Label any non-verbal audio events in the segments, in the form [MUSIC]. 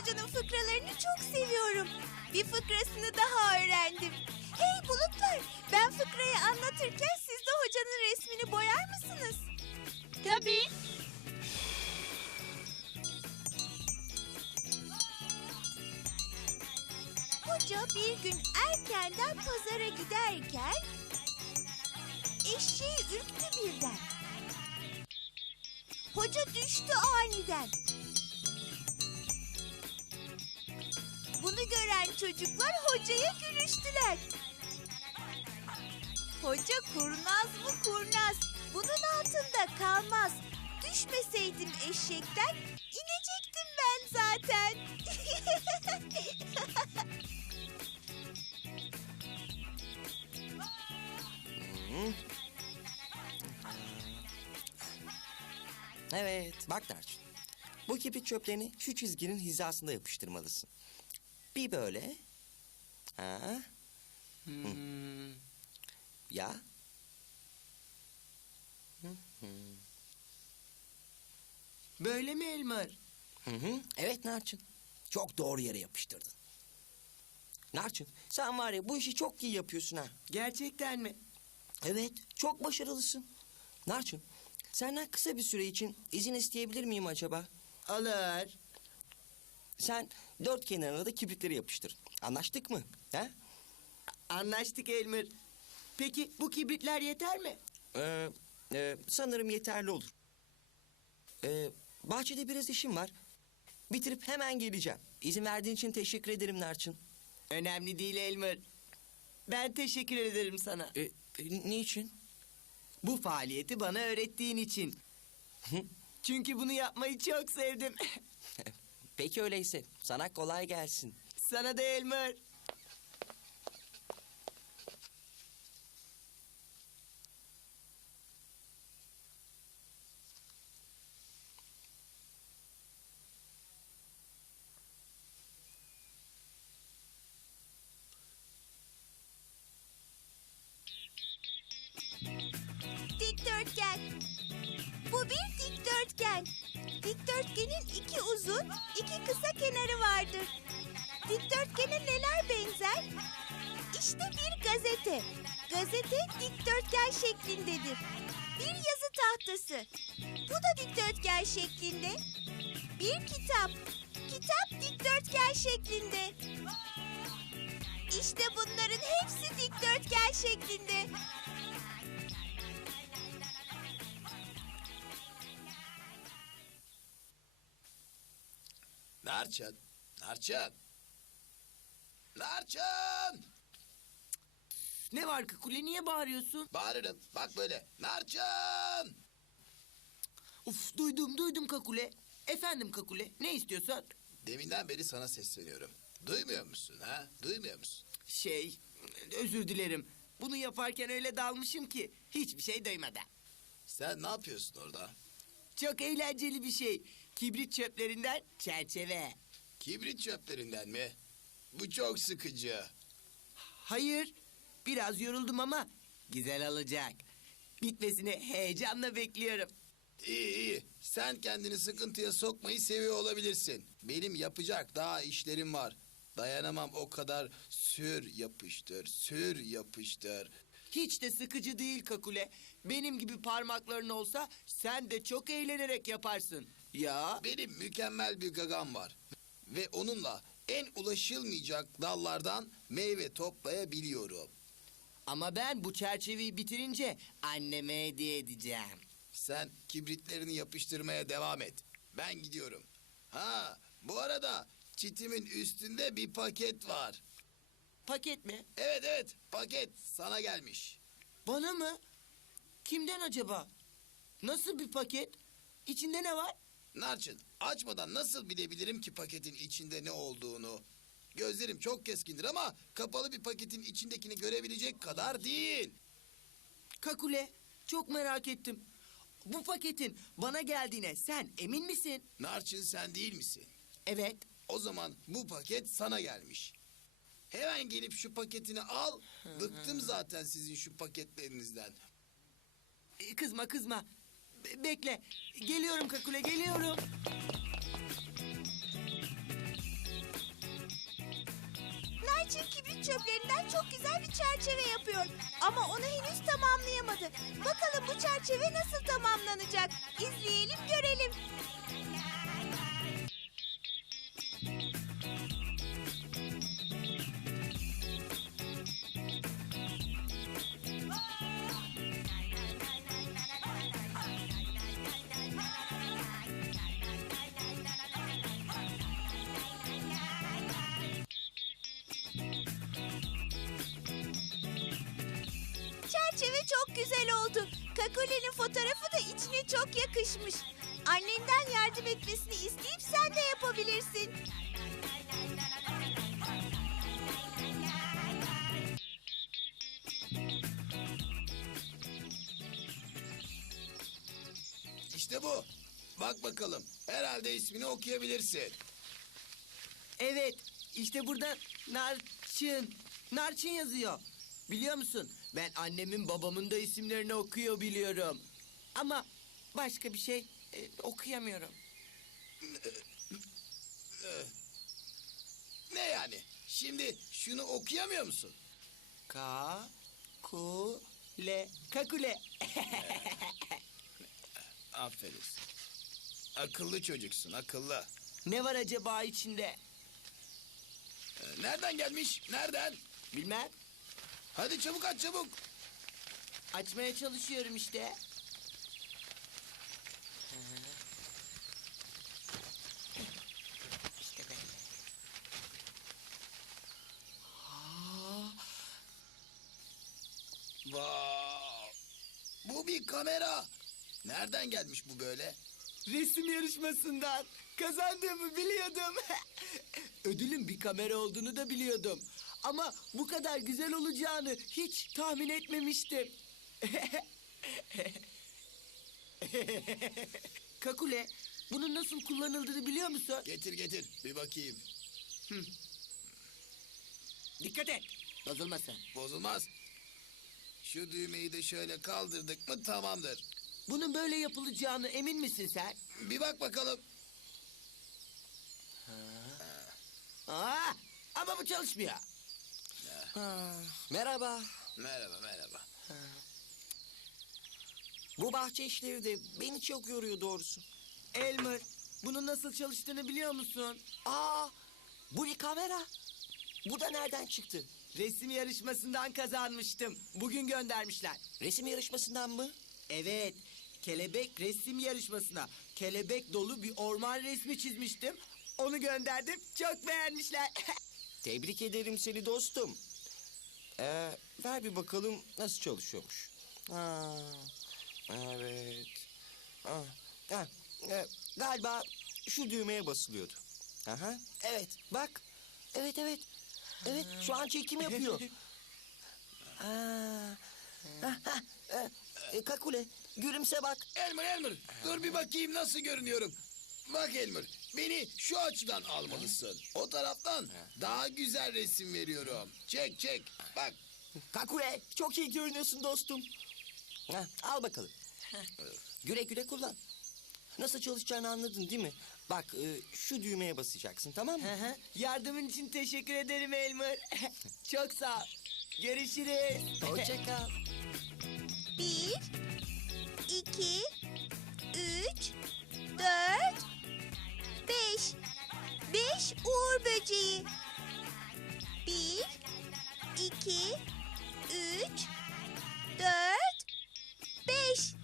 Hoca'nın fıkralarını çok seviyorum. Bir fıkrasını daha öğrendim. Hey bulutlar, ben fıkrayı anlatırken siz de hocanın resmini boyar mısınız? Tabii. Hoca bir gün erkenden pazara giderken eşeği ürktü birden. Hoca düştü aniden. Gören çocuklar hocaya gülüştüler. Hoca kurnaz mı kurnaz, bunun altında kalmaz. Düşmeseydim eşekten, inecektim ben zaten. Evet, bak Narçın. Bu kibrit çöplerini şu çizginin hizasında yapıştırmalısın. Bir böyle. Ha. Hmm. Ya. Böyle mi Elmer? Hı hı. Evet Narçın. Çok doğru yere yapıştırdın. Narçın, sen var ya bu işi çok iyi yapıyorsun ha. Gerçekten mi? Evet, çok başarılısın. Narçın, senden kısa bir süre için izin isteyebilir miyim acaba? Alır. Sen dört kenarına da kibritleri yapıştır. Anlaştık mı? Ha? Anlaştık Elmer. Peki bu kibritler yeter mi? Ee, e, sanırım yeterli olur. Ee, bahçede biraz işim var. Bitirip hemen geleceğim. İzin verdiğin için teşekkür ederim Narçın. Önemli değil Elmer. Ben teşekkür ederim sana. Ee, e, niçin? Bu faaliyeti bana öğrettiğin için. Çünkü bunu yapmayı çok sevdim. Peki öyleyse. Sana kolay gelsin. sana da Elmer. Dikdörtgen. Bu bir dikdörtgen. Dikdörtgenin iki uzun, iki kısa kenarı vardır. Dikdörtgene neler benzer? İşte bir gazete. Gazete dikdörtgen şeklindedir. Bir yazı tahtası. Bu da dikdörtgen şeklinde. Bir kitap. Kitap dikdörtgen şeklinde. İşte bunların hepsi dikdörtgen şeklinde. Narçın, Narçın. Narçın! Ne var Kukuli niye bağırıyorsun? Bağırırım. Bak böyle. Narçın! Uf duydum duydum Kakule. Efendim Kakule ne istiyorsan? Deminden beri sana sesleniyorum. Duymuyor musun ha? Duymuyor musun? Şey özür dilerim. Bunu yaparken öyle dalmışım ki hiçbir şey duymadan. Sen ne yapıyorsun orada? Çok eğlenceli bir şey. Kibrit çöplerinden çerçeve. Kibrit çöplerinden mi? Bu çok sıkıcı. Hayır, biraz yoruldum ama güzel olacak. Bitmesini heyecanla bekliyorum. İyi iyi. Sen kendini sıkıntıya sokmayı seviyor olabilirsin. Benim yapacak daha işlerim var. Dayanamam o kadar sür yapıştır, sür yapıştır. Hiç de sıkıcı değil Kakule. Benim gibi parmakların olsa sen de çok eğlenerek yaparsın. Ya Benim mükemmel bir gagam var. Ve onunla en ulaşılmayacak dallardan meyve toplayabiliyorum. ama ben bu çerçeveyi bitirince anneme hediye edeceğim. Sen kibritlerini yapıştırmaya devam et. Ben gidiyorum. Ha, bu arada çitimin üstünde bir paket var. Paket mi? Evet evet, paket sana gelmiş. Bana mı? Kimden acaba? Nasıl bir paket? İçinde ne var? Narçın, açmadan nasıl bilebilirim ki paketin içinde ne olduğunu? Gözlerim çok keskindir ama kapalı bir paketin içindekini görebilecek kadar değil. Kakule, çok merak ettim. Bu paketin bana geldiğine sen emin misin? Narçın sen değil misin? Evet. O zaman bu paket sana gelmiş. Hemen gelip şu paketini al. Bıktım zaten sizin şu paketlerinizden. Kızma kızma. Be- bekle. Geliyorum Kakule geliyorum. Narçın için kibrit çöplerinden çok güzel bir çerçeve yapıyor. Ama onu henüz tamamlayamadı. Bakalım bu çerçeve nasıl tamamlanacak? İzleyelim görelim. Yardım etmesini isteyip sen de yapabilirsin. İşte bu. Bak bakalım. Herhalde ismini okuyabilirsin. Evet, işte burada Narçın. Narçın yazıyor. Biliyor musun? Ben annemin babamın da isimlerini okuyor biliyorum. Ama başka bir şey e, okuyamıyorum. Ne yani? Şimdi şunu okuyamıyor musun? Ka, ku, le, kakule. [LAUGHS] Aferin. Akıllı çocuksun, akıllı. ne var acaba içinde? Ee, Nereden gelmiş? Nereden? Bilmem. Hadi çabuk aç çabuk. Açmaya çalışıyorum işte. İşte böyle. Vav! Bu bir kamera. Nereden gelmiş bu böyle? Resim yarışmasından kazandığımı biliyordum. [LAUGHS] Ödülün bir kamera olduğunu da biliyordum. Ama bu kadar güzel olacağını hiç tahmin etmemiştim. [LAUGHS] Kakule, bunun nasıl kullanıldığını biliyor musun? Getir getir bir bakayım. Dikkat et, bozulmasın. Bozulmaz. Şu düğmeyi de şöyle kaldırdık mı tamamdır. Bunun böyle yapılacağını emin misin sen? Bir bak bakalım. Aa, ama bu çalışmıyor. Merhaba. Merhaba merhaba. Bu bahçe işleri de beni çok yoruyor doğrusu. Elmer, bunun nasıl çalıştığını biliyor musun? Aa, bu bir kamera. Bu da nereden çıktı? Resim yarışmasından kazanmıştım. Bugün göndermişler. Resim yarışmasından mı? Evet, kelebek resim yarışmasına kelebek dolu bir orman resmi çizmiştim. Onu gönderdim, çok beğenmişler. [LAUGHS] Tebrik ederim seni dostum. Ee, ver bir bakalım nasıl çalışıyormuş. Ha, evet. Ha, ha, e, galiba şu düğmeye basılıyordu. Aha, evet bak. Evet evet. Evet şu an çekim yapıyor. [LAUGHS] Aa, ha, ha, e, e, Kakule gülümse bak. Elmer Elmer dur bir bakayım nasıl görünüyorum. Bak Elmer beni şu açıdan almalısın. O taraftan daha güzel resim veriyorum. Çek çek bak. Kakule çok iyi görünüyorsun dostum. Ha, al bakalım. güle güle kullan. Nasıl çalışacağını anladın değil mi? Bak e, şu düğmeye basacaksın tamam mı? Yardımın için teşekkür ederim Elmer. [LAUGHS] çok sağ ol. Görüşürüz. Hoşça kal. [LAUGHS] İki, üç, dört, beş. Beş uğur böceği. Bir, iki, üç, dört, beş.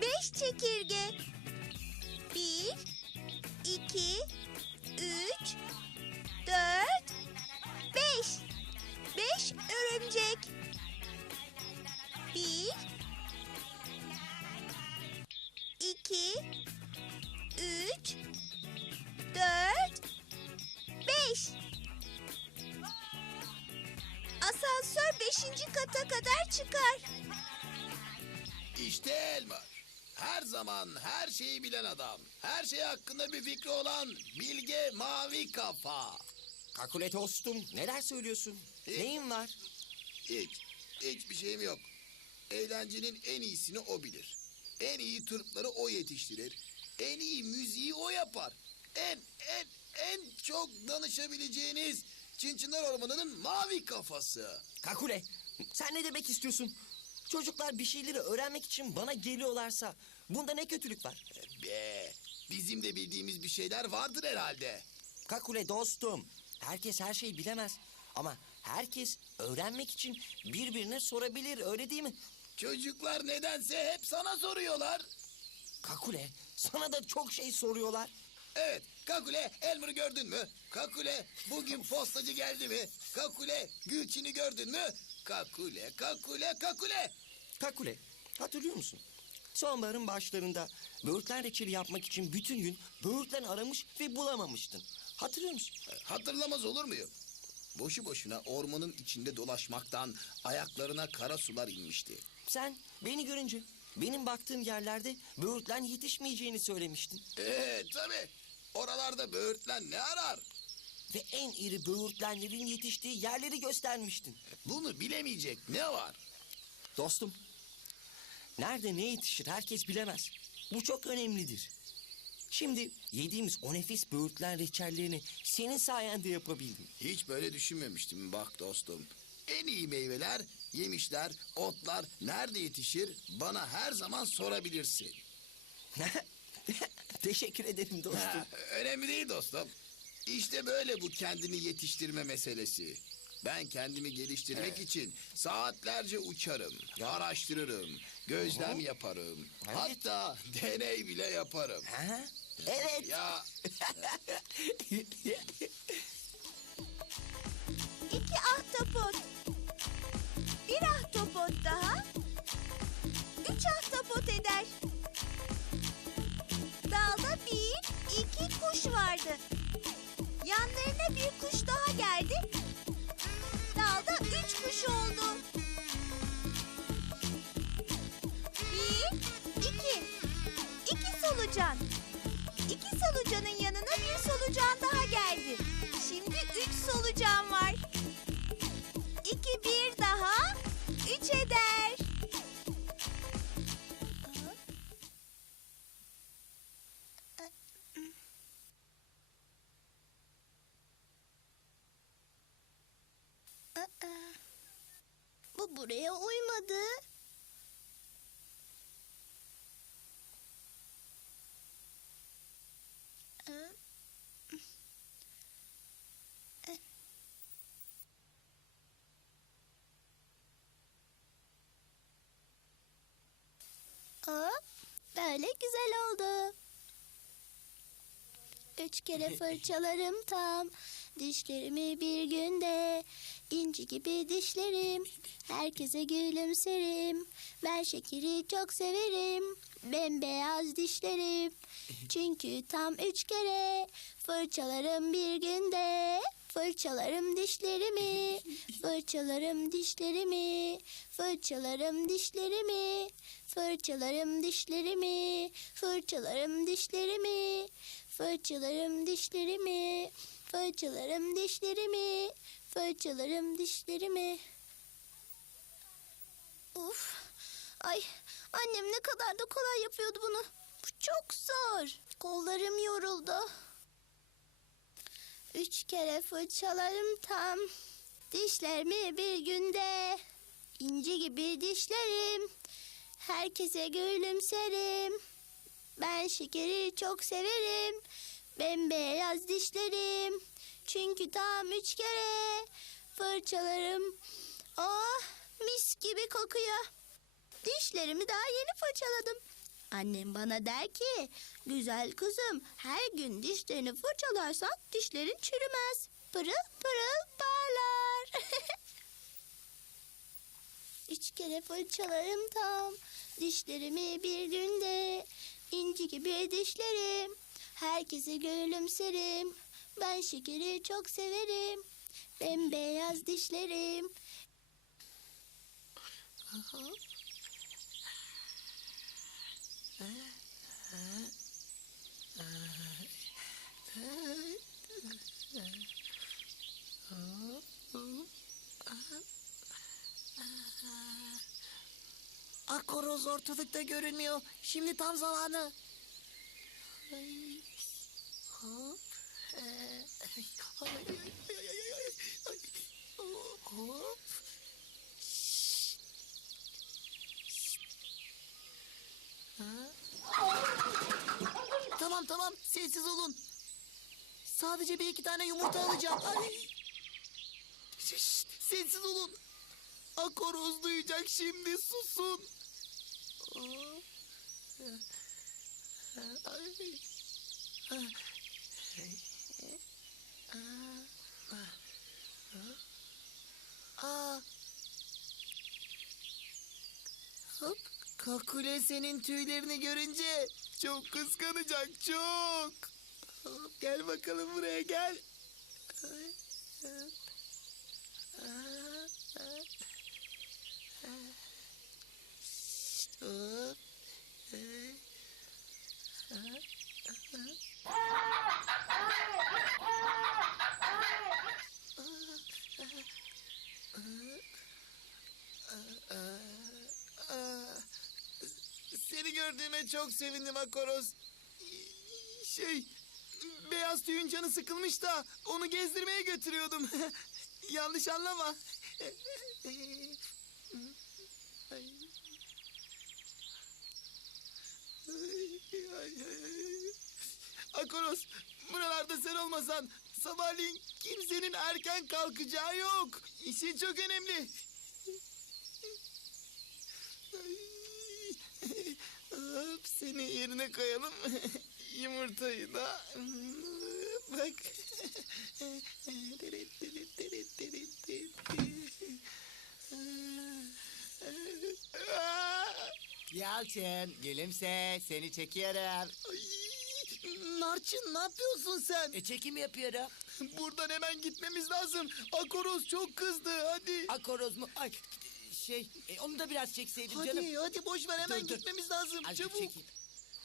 Beş çekirge. Çıkar. İşte Elmer. Her zaman her şeyi bilen adam. Her şey hakkında bir fikri olan bilge mavi kafa. Kakule dostum neler söylüyorsun? İyi. Neyin var? Hiç, hiçbir şeyim yok. Eğlencenin en iyisini o bilir. En iyi turpları o yetiştirir. En iyi müziği o yapar. En, en, en çok danışabileceğiniz Çinçinler Ormanı'nın mavi kafası. Kakule sen ne demek istiyorsun? Çocuklar bir şeyleri öğrenmek için bana geliyorlarsa bunda ne kötülük var? Be, bizim de bildiğimiz bir şeyler vardır herhalde. Kakule dostum. Herkes her şeyi bilemez. Ama herkes öğrenmek için birbirine sorabilir öyle değil mi? Çocuklar nedense hep sana soruyorlar. Kakule sana da çok şey soruyorlar. Evet, Kakule Elmer'ı gördün mü? Kakule bugün postacı geldi mi? Kakule Gülçin'i gördün mü? Kakule, Kakule, Kakule. Kakule hatırlıyor musun? Sonbaharın başlarında böğürtlen reçeli yapmak için bütün gün böğürtlen aramış ve bulamamıştın. Hatırlıyor musun? Hatırlamaz olur muyum? Boşu boşuna ormanın içinde dolaşmaktan ayaklarına kara sular inmişti. Sen beni görünce benim baktığım yerlerde böğürtlen yetişmeyeceğini söylemiştin. Ee tabii. Oralarda böğürtlen ne arar? Ve en iri böğürtlenlerin yetiştiği yerleri göstermiştin. Bunu bilemeyecek ne var? Dostum, nerede ne yetişir herkes bilemez. Bu çok önemlidir. Şimdi yediğimiz o nefis böğürtlen reçellerini senin sayende yapabildim. Hiç böyle düşünmemiştim bak dostum. En iyi meyveler, yemişler, otlar nerede yetişir bana her zaman sorabilirsin. [LAUGHS] Teşekkür ederim dostum. Ha, [LAUGHS] önemli değil dostum. İşte böyle bu kendini yetiştirme meselesi. Ben kendimi geliştirmek için saatlerce uçarım, araştırırım, gözlem yaparım. Evet. Hatta deney bile yaparım. Ha? Evet. Ya [LAUGHS] İki ahtapot. Bir ahtapot daha. Üç ahtapot eder. Dalda bir, iki kuş vardı. Yanlarına bir kuş daha geldi. Dalda üç kuş oldu. Bir, iki. İki solucan. İki solucanın yanına bir solucan daha geldi. Şimdi üç solucan var. Buraya uymadı. Hop, böyle güzel oldu. Üç kere fırçalarım tam, dişlerimi bir günde. İnci gibi dişlerim, herkese gülümserim. Ben şekeri çok severim, bembeyaz dişlerim. Çünkü tam üç kere fırçalarım bir günde. Fırçalarım dişlerimi, fırçalarım dişlerimi, fırçalarım dişlerimi, fırçalarım dişlerimi, fırçalarım dişlerimi, fırçalarım dişlerimi, fırçalarım dişlerimi, fırçalarım dişlerimi. Uf, ay annem ne kadar da kolay yapıyordu bunu. Bu çok zor. Kollarım yoruldu. Üç kere fırçalarım tam. Dişlerimi bir günde. İnci gibi dişlerim. Herkese gülümserim. Ben şekeri çok severim. Bembeyaz dişlerim. Çünkü tam üç kere fırçalarım. Oh mis gibi kokuyor. Dişlerimi daha yeni fırçaladım. Annem bana der ki, güzel kızım her gün dişlerini fırçalarsan dişlerin çürümez. Pırıl pırıl parlar. [LAUGHS] Üç kere fırçalarım tam, dişlerimi bir günde. İnci gibi dişlerim, herkese gülümserim. Ben şekeri çok severim, bembeyaz dişlerim. Akoroz ortalıkta görünmüyor. Şimdi tam zamanı. Hop. Hop. Tamam tamam sessiz olun. Sadece bir iki tane yumurta alacağım. Ay. Şişt, sessiz olun. Akoroz duyacak şimdi susun. Aa. Hop. Kakule senin tüylerini görünce çok kıskanacak çok. Hop, gel bakalım buraya gel. Ay. Aa, aa. Şşt, Seni gördüğüme çok sevindim Akoros. Şey, beyaz tüyün canı sıkılmış da onu gezdirmeye götürüyordum. [LAUGHS] Yanlış anlama. Ay. Ay, ay, ay. Akoros, buralarda sen olmasan sabahleyin kimsenin erken kalkacağı yok. İşin çok önemli. Hop seni yerine koyalım. Yumurtayı da. Bak. Yalçın gülümse seni çekiyorum. Ay, Narçın ne yapıyorsun sen? E çekim yapıyorum. Buradan hemen gitmemiz lazım. Akoros çok kızdı. Hadi. Akoroz mu? Ay şey e, onu da biraz çekseydim Hadi canım. hadi boş ver hemen Dur, dur. gitmemiz lazım. Azıcık Çabuk. çekeyim.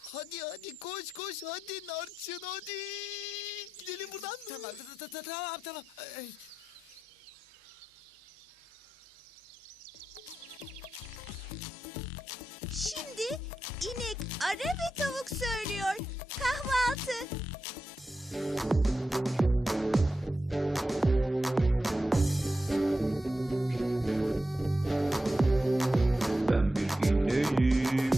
Hadi hadi koş koş hadi Narçın hadi. Gidelim buradan. Tamam ta- ta- ta- tamam tamam. Ay, inek, arı ve tavuk söylüyor. Kahvaltı. Ben bir ineğim,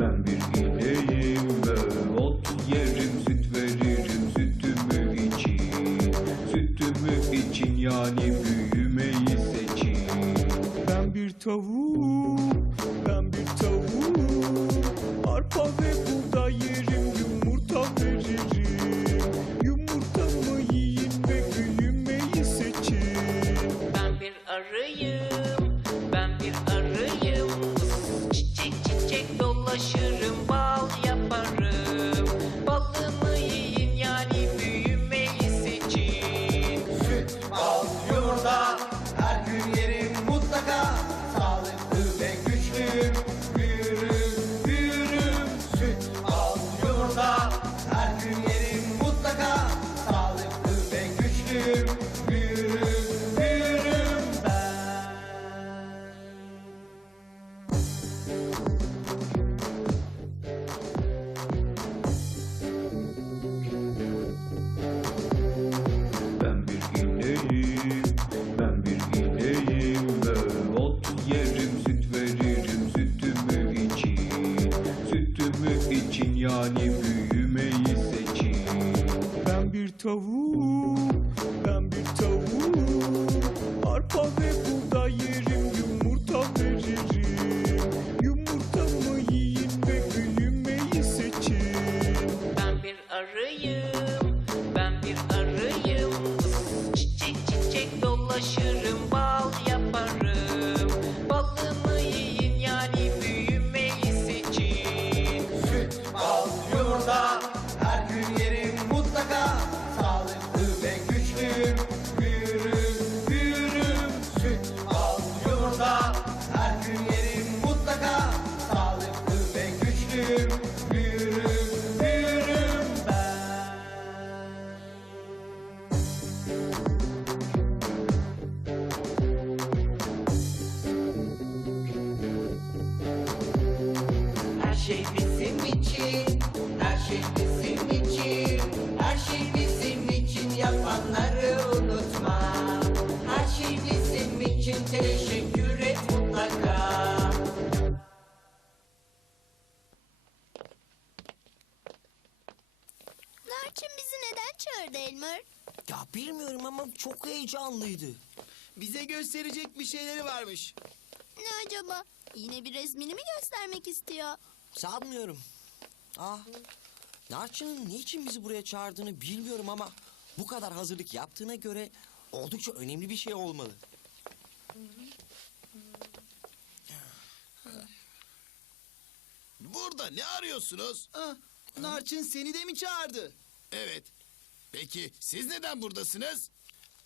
ben bir ineğim ve ot yerim, süt veririm sütümü için. Sütümü için yani büyümeyi seçin. Ben bir tavuğum, ben bir tavuğum. Arpa Sütümü için yani büyümeyi seçin. Ben bir tavuğum, ben bir tavuğum. Arpa ve buğday yerim, yumurta veririm. Yumurtamı yiyin ve büyümeyi seçin. Ben bir arıyım, ben bir arıyım. Çiçek çiçek dolaşırım, şey bizim için, her şey bizim için, her şey bizim için yapanları unutma. Her şey bizim için teşekkür et mutlaka. Narçın bizi neden çağırdı Elmer? Ya bilmiyorum ama çok heyecanlıydı. Bize gösterecek bir şeyleri varmış. Ne acaba? Yine bir resmini mi göstermek istiyor? Sanmıyorum. Ah, Narçın'ın niçin bizi buraya çağırdığını bilmiyorum ama bu kadar hazırlık yaptığına göre oldukça önemli bir şey olmalı. Burada ne arıyorsunuz? Ah, Narçın seni de mi çağırdı? Evet. Peki siz neden buradasınız?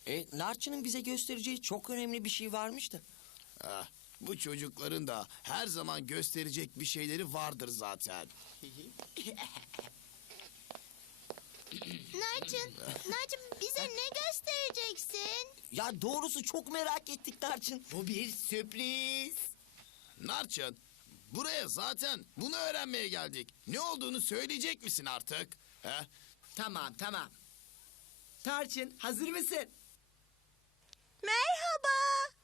E, Narçın'ın bize göstereceği çok önemli bir şey varmış da. Ah, bu çocukların da her zaman gösterecek bir şeyleri vardır zaten. Narçın, Narçın bize ne göstereceksin? Ya doğrusu çok merak ettik Narçın. Bu bir sürpriz. Narçın, buraya zaten bunu öğrenmeye geldik. Ne olduğunu söyleyecek misin artık? He? Tamam tamam. Tarçın hazır mısın? Merhaba.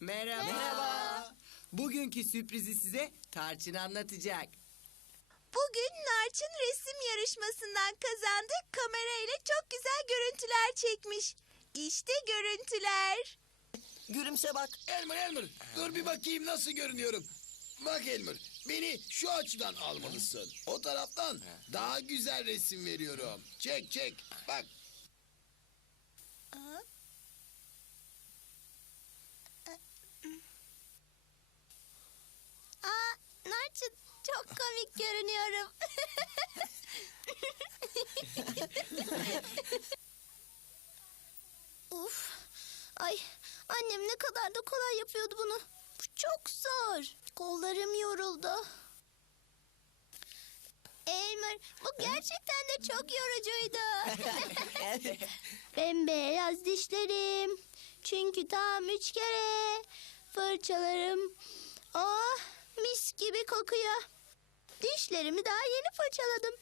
Merhaba. Merhaba. Bugünkü sürprizi size Tarçın anlatacak. Bugün Narçın resim yarışmasından kazandı. Kamerayla çok güzel görüntüler çekmiş. İşte görüntüler. Gülümse bak. Elmer, Elmer, dur bir bakayım nasıl görünüyorum. Bak Elmer, beni şu açıdan almalısın. O taraftan daha güzel resim veriyorum. Çek, çek, bak. Aa, Narçın çok komik görünüyorum. Uf. Ay annem ne kadar da kolay yapıyordu bunu. Bu çok zor. Kollarım yoruldu. Elmer bu gerçekten de çok yorucuydu. [LAUGHS] Bembeyaz dişlerim. Çünkü tam üç kere fırçalarım. Oh mis gibi kokuyor. Dişlerimi daha yeni fırçaladım.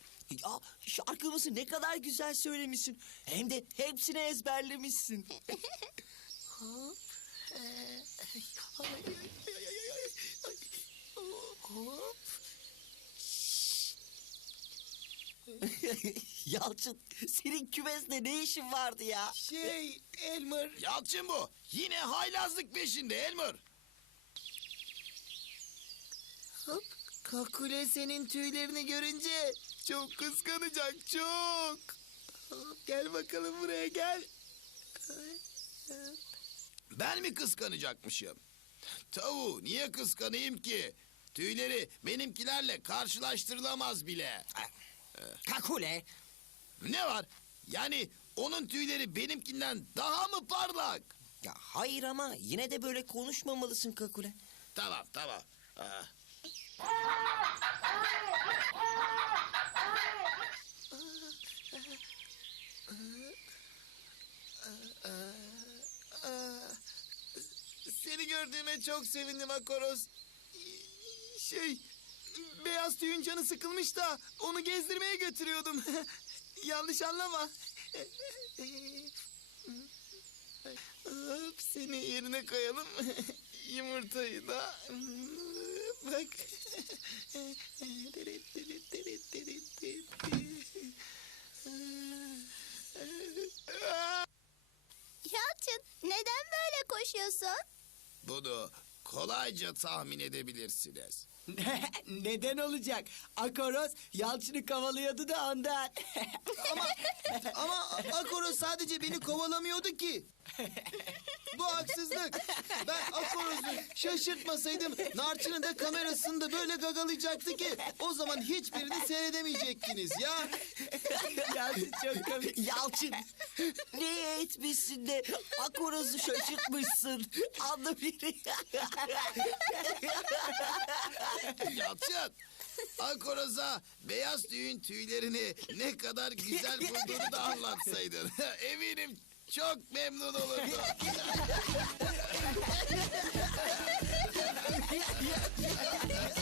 Ya şarkımızı ne kadar güzel söylemişsin. Hem de hepsini ezberlemişsin. Hop. [LAUGHS] Hop. Yalçın senin kümesle ne işin vardı ya? Şey Elmer. Yalçın bu. Yine haylazlık peşinde Elmer. Hop. Kakule senin tüylerini görünce çok kıskanacak çok. Gel bakalım buraya gel. Ben mi kıskanacakmışım? Tavuğu niye kıskanayım ki? Tüyleri benimkilerle karşılaştırılamaz bile. Kakule. Ne var? Yani onun tüyleri benimkinden daha mı parlak? Ya hayır ama yine de böyle konuşmamalısın Kakule. Tamam tamam. Ah. Seni gördüğüme çok sevindim Akoros. Şey, beyaz tüyün canı sıkılmış da onu gezdirmeye götürüyordum. [LAUGHS] Yanlış anlama. Hop, seni yerine koyalım. [LAUGHS] Yumurtayı da. Bak. Yalçın neden böyle koşuyorsun? Bunu kolayca tahmin edebilirsiniz. [LAUGHS] Neden olacak? Akoros Yalçın'ı kovalıyordu da ondan. ama ama [LAUGHS] Akoros sadece beni kovalamıyordu ki. [LAUGHS] Bu haksızlık. Ben Akoros'u şaşırtmasaydım Narçın'ın da kamerasında böyle gagalayacaktı ki o zaman hiçbirini seyredemeyecektiniz ya. Yalçın çok komik. Yalçın ne etmişsin de Akoroz'u şaşırtmışsın. Anla beni. Yalçın, Akoroz'a beyaz tüyün tüylerini ne kadar güzel bulduğunu da anlatsaydın. [LAUGHS] Eminim çok memnun olurdu. [LAUGHS]